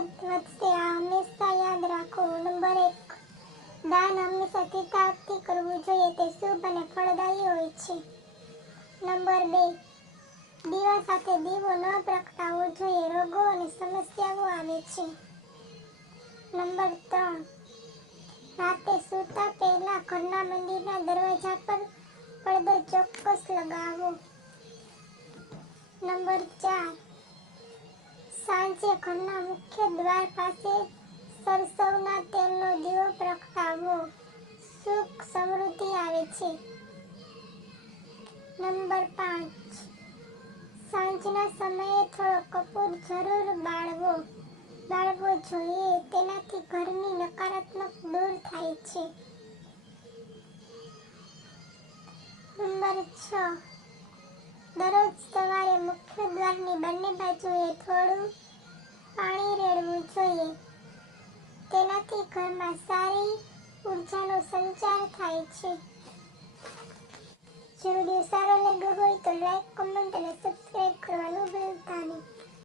વધશે, આ હંમેશા યાદ રાખો. નંબર 1, દાન હંમેશા ચિત્તાથી કરવું જોઈએ, તે શુભ અને ફળદાયી હોય છે. નંબર 2, દીવા સાથે દીવો ન પ્રગટાવવો જોઈએ, રોગો અને સમસ્યાઓ આવે છે. નંબર 3, રાતે સૂતા પહેલા ઘરના મંદિરના દરવાજા પર પડદો ચોક્કસ લગાવો. નંબર 4, સાંજે ઘરના મુખ્ય દ્વાર પાસે સરસવના તેલનો દીવો પ્રગટાવવો, સુખ સમૃદ્ધિ આવે છે. નંબર 5, સાંજના સમયે થોડો કપૂર જરૂર બાળવો જોઈએ, તેનાથી ઘરની નકારાત્મક દૂર થાય છે. નંબર 6, દરરોજ સવારે મુખ્ય દ્વારની બંને બાજુએ થોડું પાણી રેડવું જોઈએ, તેનાથી ઘરમાં સારી ઉર્જાનો સંચાર થાય છે. જો વિડીયો સારો લાગ્યો હોય તો લાઈક, કમેન્ટ અને સબસ્ક્રાઇબ કરવાનું ભૂલતા નહીં.